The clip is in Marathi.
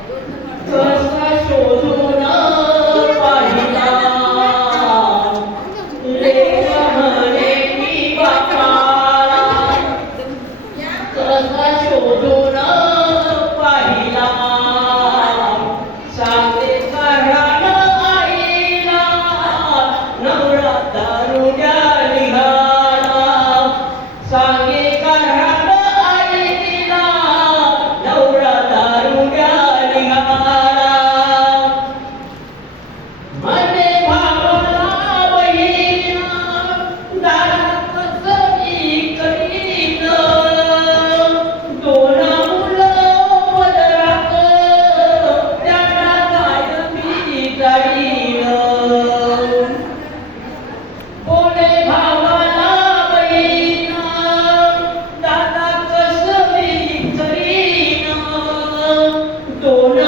कसा शोधून पाहिला लेक म्हणे मी बापाला कसा शोधून पाहिला सांगे कारण आईला नवरा दारुड्या निघाला सांगे कारण आईला नवरा दारुड्या निघाला म्हणे भावाला बहिणा दारात कसबी करीन दोन मुलं पदरात त्यांना काय मी जाईन बोले भावाला बहिणा दादा कसबी करीन दोन